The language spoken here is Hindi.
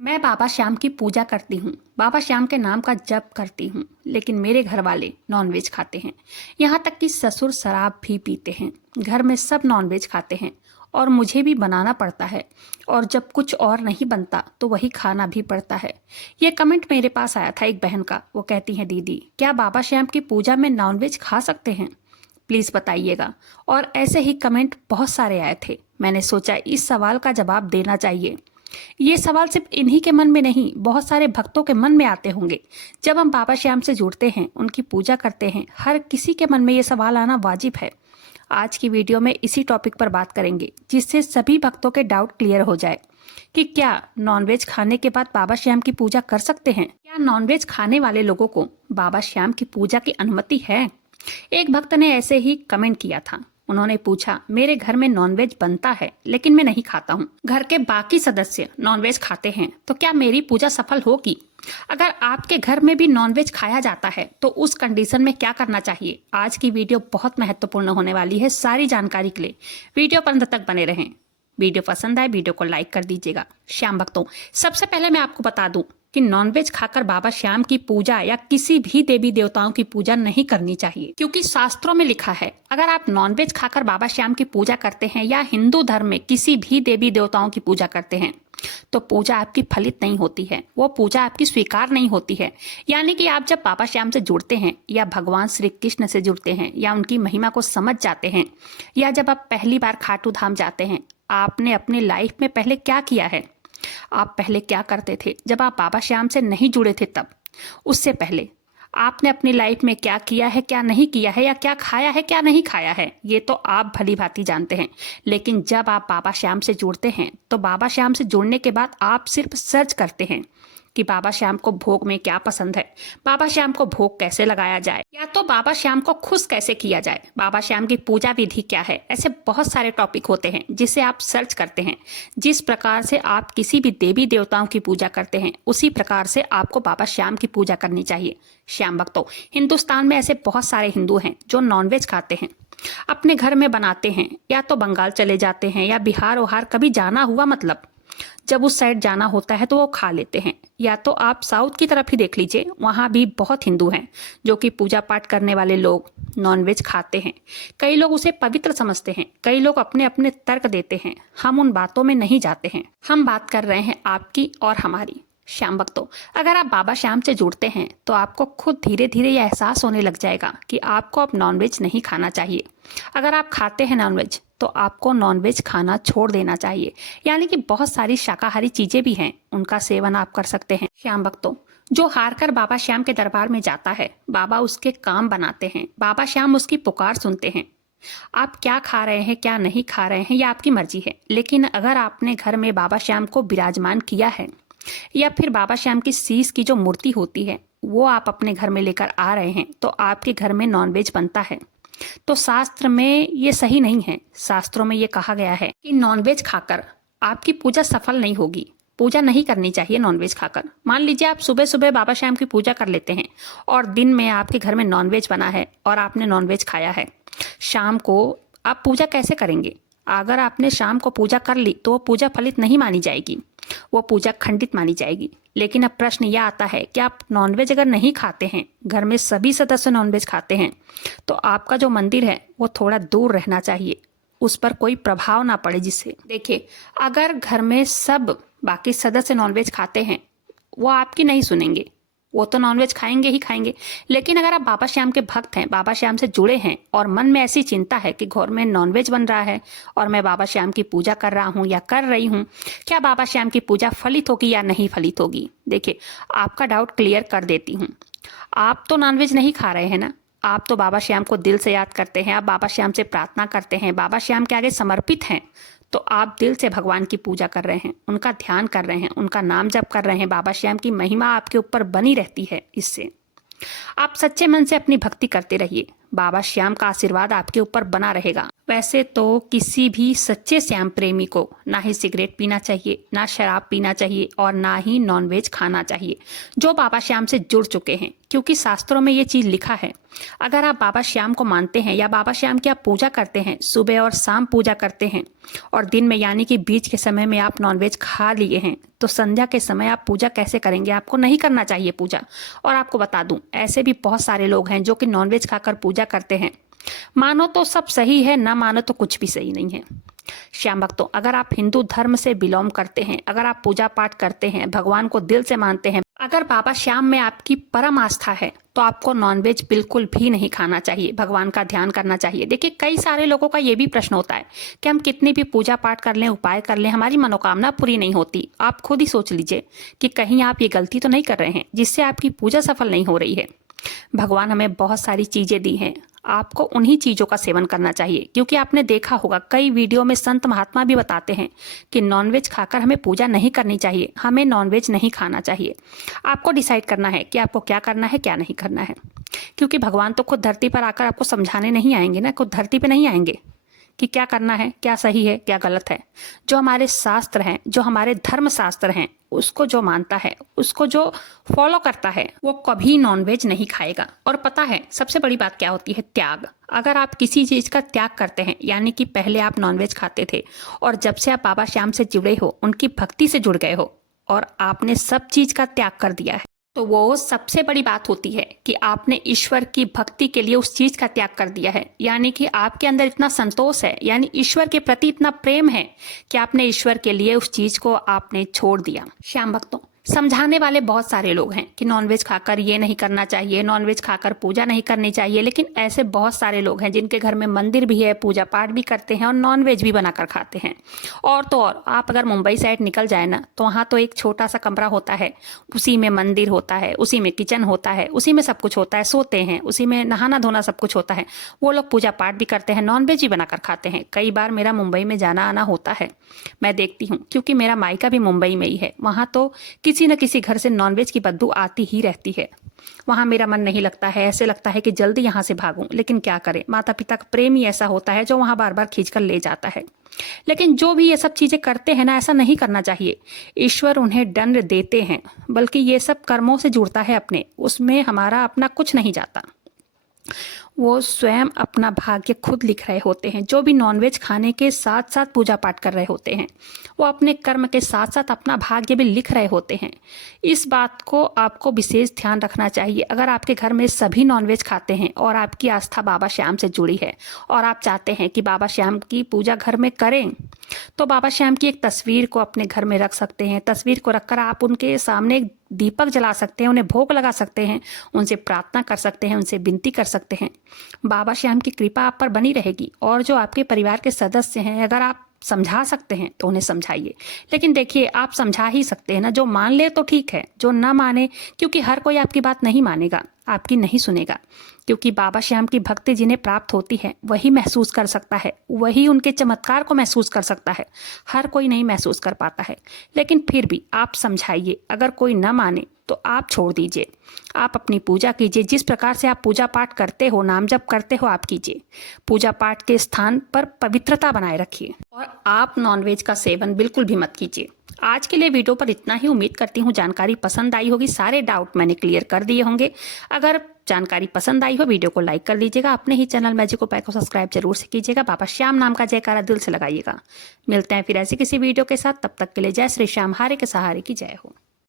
मैं बाबा श्याम की पूजा करती हूँ, बाबा श्याम के नाम का जप करती हूँ, लेकिन मेरे घर वाले नॉनवेज खाते हैं। यहाँ तक कि ससुर शराब भी पीते हैं। घर में सब नॉनवेज खाते हैं और मुझे भी बनाना पड़ता है, और जब कुछ और नहीं बनता तो वही खाना भी पड़ता है। ये कमेंट मेरे पास आया था एक बहन का। वो कहती हैं, दीदी क्या बाबा श्याम की पूजा में नॉनवेज खा सकते हैं? प्लीज़ बताइएगा। और ऐसे ही कमेंट बहुत सारे आए थे। मैंने सोचा इस सवाल का जवाब देना चाहिए। ये सवाल सिर्फ इन्हीं के मन में नहीं, बहुत सारे भक्तों के मन में आते होंगे। जब हम बाबा श्याम से जुड़ते हैं, उनकी पूजा करते हैं, हर किसी के मन में ये सवाल आना वाजिब है। आज की वीडियो में इसी टॉपिक पर बात करेंगे, जिससे सभी भक्तों के डाउट क्लियर हो जाए कि क्या नॉनवेज खाने के बाद बाबा श्याम की पूजा कर सकते हैं? क्या नॉनवेज खाने वाले लोगों को बाबा श्याम की पूजा की अनुमति है? एक भक्त ने ऐसे ही कमेंट किया था। उन्होंने पूछा, मेरे घर में नॉनवेज बनता है लेकिन मैं नहीं खाता हूँ। घर के बाकी सदस्य नॉनवेज खाते हैं तो क्या मेरी पूजा सफल होगी? अगर आपके घर में भी नॉनवेज खाया जाता है तो उस कंडीशन में क्या करना चाहिए? आज की वीडियो बहुत महत्वपूर्ण होने वाली है। सारी जानकारी के लिए वीडियो पर अंत तक बने रहें। वीडियो पसंद आए वीडियो को लाइक कर दीजिएगा। श्याम भक्तों, सबसे पहले मैं आपको बता दूं कि नॉनवेज खाकर बाबा श्याम की पूजा या किसी भी देवी देवताओं की पूजा नहीं करनी चाहिए, क्योंकि शास्त्रों में लिखा है अगर आप नॉनवेज खाकर बाबा श्याम की पूजा करते हैं या हिंदू धर्म में किसी भी देवी देवताओं की पूजा करते हैं तो पूजा आपकी फलित नहीं होती है, वो पूजा आपकी स्वीकार नहीं होती है। यानी कि आप जब बाबा श्याम से जुड़ते हैं या भगवान श्री कृष्ण से जुड़ते हैं या उनकी महिमा को समझ जाते हैं, या जब आप पहली बार खाटू धाम जाते हैं, आपने अपनी लाइफ में पहले क्या किया है? आप पहले क्या करते थे जब आप बाबा श्याम से नहीं जुड़े थे? तब उससे पहले आपने अपनी लाइफ में क्या किया है, क्या नहीं किया है, या क्या खाया है, क्या नहीं खाया है, ये तो आप भली भांति जानते हैं। लेकिन जब आप बाबा श्याम से जुड़ते हैं तो बाबा श्याम से जुड़ने के बाद आप सिर्फ सर्च करते हैं कि बाबा श्याम को भोग में क्या पसंद है, बाबा श्याम को भोग कैसे लगाया जाए, या तो बाबा श्याम को खुश कैसे किया जाए, बाबा श्याम की पूजा विधि क्या है। ऐसे बहुत सारे टॉपिक होते हैं जिसे आप सर्च करते हैं। जिस प्रकार से आप किसी भी देवी देवताओं की पूजा करते हैं, उसी प्रकार से आपको बाबा श्याम की पूजा करनी चाहिए। श्याम भक्तों, हिंदुस्तान में ऐसे बहुत सारे हिंदू हैं जो नॉनवेज खाते हैं, अपने घर में बनाते हैं, या तो बंगाल चले जाते हैं या बिहार उहार कभी जाना हुआ, मतलब जब उस साइड जाना होता है तो वो खा लेते हैं। या तो आप साउथ की तरफ ही देख लीजिए, वहाँ भी बहुत हिंदू हैं जो कि पूजा पाठ करने वाले लोग नॉनवेज खाते हैं। कई लोग उसे पवित्र समझते हैं, कई लोग अपने अपने तर्क देते हैं। हम उन बातों में नहीं जाते हैं। हम बात कर रहे हैं आपकी और हमारी। श्याम भक्तों, अगर आप बाबा श्याम से जुड़ते हैं तो आपको खुद धीरे धीरे यह एहसास होने लग जाएगा कि आपको अब नॉनवेज नहीं खाना चाहिए। अगर आप खाते हैं नॉनवेज तो आपको नॉनवेज खाना छोड़ देना चाहिए। यानी कि बहुत सारी शाकाहारी चीजें भी हैं, उनका सेवन आप कर सकते हैं। श्याम भक्तों, जो हार कर बाबा श्याम के दरबार में जाता है, बाबा उसके काम बनाते हैं, बाबा श्याम उसकी पुकार सुनते हैं। आप क्या खा रहे हैं, क्या नहीं खा रहे हैं, यह आपकी मर्जी है। लेकिन अगर आपने घर में बाबा श्याम को विराजमान किया है, या फिर बाबा श्याम की शीश की जो मूर्ति होती है वो आप अपने घर में लेकर आ रहे हैं, तो आपके घर में नॉनवेज बनता है। तो शास्त्र में ये सही नहीं है। शास्त्रों में ये कहा गया है कि नॉनवेज खाकर आपकी पूजा सफल नहीं होगी। पूजा नहीं करनी चाहिए नॉनवेज खाकर। मान लीजिए आप सुबह सुबह बाबा श्याम की पूजा कर लेते हैं और दिन में आपके घर में नॉनवेज बना है और आपने नॉनवेज खाया है। शाम को आप पूजा कैसे करेंगे? अगर आपने शाम को पूजा कर ली तो वो पूजा फलित नहीं मानी जाएगी, वो पूजा खंडित मानी जाएगी। लेकिन अब प्रश्न यह आता है कि आप नॉनवेज अगर नहीं खाते हैं, घर में सभी सदस्य नॉनवेज खाते हैं, तो आपका जो मंदिर है वो थोड़ा दूर रहना चाहिए, उस पर कोई प्रभाव ना पड़े। जिससे देखिए, अगर घर में सब बाकी सदस्य नॉनवेज खाते हैं, वो आपकी नहीं सुनेंगे, वो तो नॉनवेज खाएंगे ही खाएंगे। लेकिन अगर आप बाबा श्याम के भक्त हैं, बाबा श्याम से जुड़े हैं, और मन में ऐसी चिंता है कि घर में नॉनवेज बन रहा है और मैं बाबा श्याम की पूजा कर रहा हूँ या कर रही हूँ, क्या बाबा श्याम की पूजा फलित होगी या नहीं फलित होगी? देखिए, आपका डाउट क्लियर कर देती हूँ। आप तो नॉनवेज नहीं खा रहे हैं ना, आप तो बाबा श्याम को दिल से याद करते हैं, आप बाबा श्याम से प्रार्थना करते हैं, बाबा श्याम के आगे समर्पित हैं, तो आप दिल से भगवान की पूजा कर रहे हैं, उनका ध्यान कर रहे हैं, उनका नाम जप कर रहे हैं। बाबा श्याम की महिमा आपके ऊपर बनी रहती है। इससे आप सच्चे मन से अपनी भक्ति करते रहिए। बाबा श्याम का आशीर्वाद आपके ऊपर बना रहेगा। वैसे तो किसी भी सच्चे श्याम प्रेमी को ना ही सिगरेट पीना चाहिए, ना शराब पीना चाहिए और ना ही नॉनवेज खाना चाहिए, जो बाबा श्याम से जुड़ चुके हैं, क्योंकि शास्त्रों में ये चीज लिखा है। अगर आप बाबा श्याम को मानते हैं या बाबा श्याम की आप पूजा करते हैं, सुबह और शाम पूजा करते हैं और दिन में यानी कि बीच के समय में आप नॉनवेज खा लिए हैं, तो संध्या के समय आप पूजा कैसे करेंगे? आपको नहीं करना चाहिए पूजा। और आपको बता दूं, ऐसे भी बहुत सारे लोग हैं जो कि नॉनवेज खाकर पूजा करते हैं। मानो तो सब सही है, ना मानो तो कुछ भी सही नहीं है। श्याम भक्तों, अगर आप हिंदू धर्म से बिलोंग करते हैं, अगर आप पूजा पाठ करते हैं, भगवान को दिल से मानते हैं, अगर बाबा श्याम में आपकी परम आस्था है, तो आपको नॉनवेज बिल्कुल भी नहीं खाना चाहिए, भगवान का ध्यान करना चाहिए। देखिए, कई सारे लोगों का ये भी प्रश्न होता है कि हम कितनी भी पूजा पाठ कर लें, उपाय कर लें, हमारी मनोकामना पूरी नहीं होती। आप खुद ही सोच लीजिए कि कहीं आप ये गलती तो नहीं कर रहे हैं जिससे आपकी पूजा सफल नहीं हो रही है। भगवान हमें बहुत सारी चीजें दी हैं, आपको उन्हीं चीजों का सेवन करना चाहिए, क्योंकि आपने देखा होगा कई वीडियो में संत महात्मा भी बताते हैं कि नॉनवेज खाकर हमें पूजा नहीं करनी चाहिए, हमें नॉनवेज नहीं खाना चाहिए। आपको डिसाइड करना है कि आपको क्या करना है, क्या नहीं करना है, क्योंकि भगवान तो खुद धरती पर आकर आपको समझाने नहीं आएंगे ना, खुद धरती पर नहीं आएंगे कि क्या करना है, क्या सही है, क्या गलत है। जो हमारे शास्त्र हैं, जो हमारे धर्म शास्त्र हैं, उसको जो मानता है, उसको जो फॉलो करता है, वो कभी नॉनवेज नहीं खाएगा। और पता है सबसे बड़ी बात क्या होती है? त्याग। अगर आप किसी चीज का त्याग करते हैं, यानी कि पहले आप नॉनवेज खाते थे और जब से आप बाबा श्याम से जुड़े हो, उनकी भक्ति से जुड़ गए हो और आपने सब चीज का त्याग कर दिया है, तो वो सबसे बड़ी बात होती है कि आपने ईश्वर की भक्ति के लिए उस चीज का त्याग कर दिया है। यानी कि आपके अंदर इतना संतोष है, यानी ईश्वर के प्रति इतना प्रेम है कि आपने ईश्वर के लिए उस चीज को आपने छोड़ दिया। श्याम भक्तों, समझाने वाले बहुत सारे लोग हैं कि नॉनवेज खाकर ये नहीं करना चाहिए, नॉनवेज खाकर पूजा नहीं करनी चाहिए, लेकिन ऐसे बहुत सारे लोग हैं जिनके घर में मंदिर भी है, पूजा पाठ भी करते हैं और नॉनवेज भी बनाकर खाते हैं। और तो और, आप अगर मुंबई साइड निकल जाए ना, तो वहाँ तो एक छोटा सा कमरा होता है, उसी में मंदिर होता है, उसी में किचन होता है, उसी में सब कुछ होता है, सोते हैं उसी में, नहाना धोना सब कुछ होता है। वो लोग पूजा पाठ भी करते हैं, नॉनवेज भी बनाकर खाते हैं। कई बार मेरा मुंबई में जाना आना होता है, मैं देखती हूँ, क्योंकि मेरा मायका भी मुंबई में ही है। वहाँ तो किसी न किसी घर से नॉनवेज की बदबू आती ही रहती है। वहां मेरा मन नहीं लगता है, ऐसे लगता है कि जल्दी यहां से भागूं, लेकिन क्या करें, माता पिता का प्रेम ही ऐसा होता है जो वहां बार बार खींच कर ले जाता है। लेकिन जो भी ये सब चीजें करते हैं ना, ऐसा नहीं करना चाहिए। ईश्वर उन्हें दंड देते हैं, बल्कि ये सब कर्मों से जुड़ता है अपने, उसमें हमारा अपना कुछ नहीं जाता। वो स्वयं अपना भाग्य खुद लिख रहे होते हैं। जो भी नॉनवेज खाने के साथ साथ पूजा पाठ कर रहे होते हैं, वो अपने कर्म के साथ साथ अपना भाग्य भी लिख रहे होते हैं। इस बात को आपको विशेष ध्यान रखना चाहिए। अगर आपके घर में सभी नॉनवेज खाते हैं और आपकी आस्था बाबा श्याम से जुड़ी है और आप चाहते हैं कि बाबा श्याम की पूजा घर में करें, तो बाबा श्याम की एक तस्वीर को अपने घर में रख सकते हैं। तस्वीर को रखकर आप उनके सामने एक दीपक जला सकते हैं, उन्हें भोग लगा सकते हैं, उनसे प्रार्थना कर सकते हैं, उनसे विनती कर सकते हैं। बाबा श्याम की कृपा आप पर बनी रहेगी। और जो आपके परिवार के सदस्य हैं, अगर आप समझा सकते हैं तो उन्हें समझाइए। लेकिन देखिए, आप समझा ही सकते हैं ना, जो मान ले तो ठीक है, जो ना माने, क्योंकि हर कोई आपकी बात नहीं मानेगा, आपकी नहीं सुनेगा। क्योंकि बाबा श्याम की भक्ति जिन्हें प्राप्त होती है वही महसूस कर सकता है, वही उनके चमत्कार को महसूस कर सकता है। हर कोई नहीं महसूस कर पाता है। लेकिन फिर भी आप समझाइए। अगर कोई न माने तो आप छोड़ दीजिए, आप अपनी पूजा कीजिए। जिस प्रकार से आप पूजा पाठ करते हो, नाम जप करते हो, आप कीजिए। पूजा पाठ के स्थान पर पवित्रता बनाए रखिए और आप नॉनवेज का सेवन बिल्कुल भी मत कीजिए। आज के लिए वीडियो पर इतना ही। उम्मीद करती हूँ जानकारी पसंद आई होगी, सारे डाउट मैंने क्लियर कर दिए होंगे। अगर जानकारी पसंद आई हो, वीडियो को लाइक कर लीजिएगा। अपने ही चैनल मैजिक उपाय को सब्सक्राइब जरूर से कीजिएगा। बाबा श्याम नाम का जयकारा दिल से लगाइएगा। मिलते हैं फिर ऐसी किसी वीडियो के साथ, तब तक के लिए जय श्री श्याम, हारे के सहारे की जय हो।